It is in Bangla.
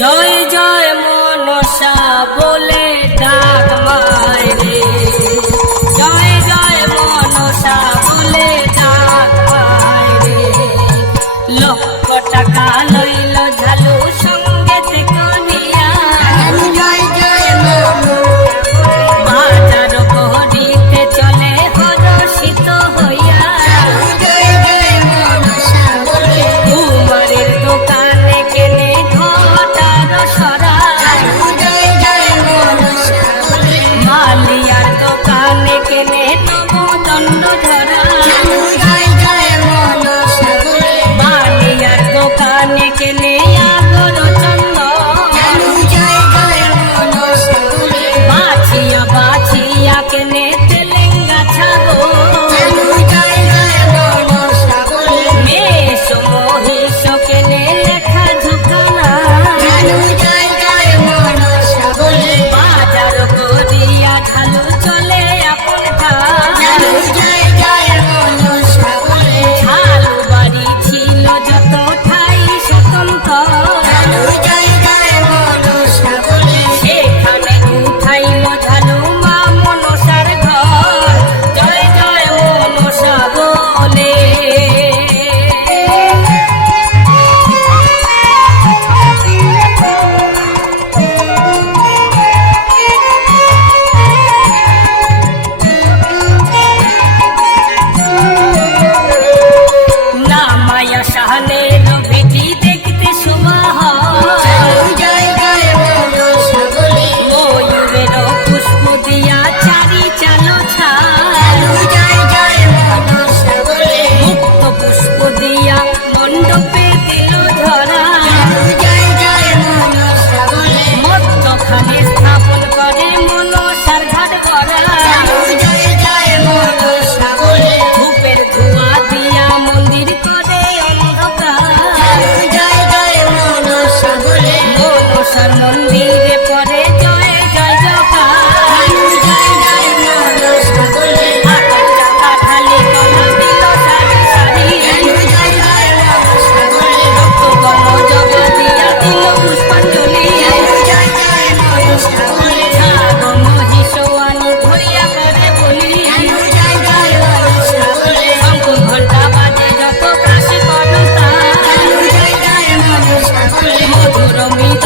জয় জয় মনসা বলে ডাক মায় রে। জয় জয় মনসা বলে ডাক মায় রে। লক্ষ টাকা লই মধুর মিত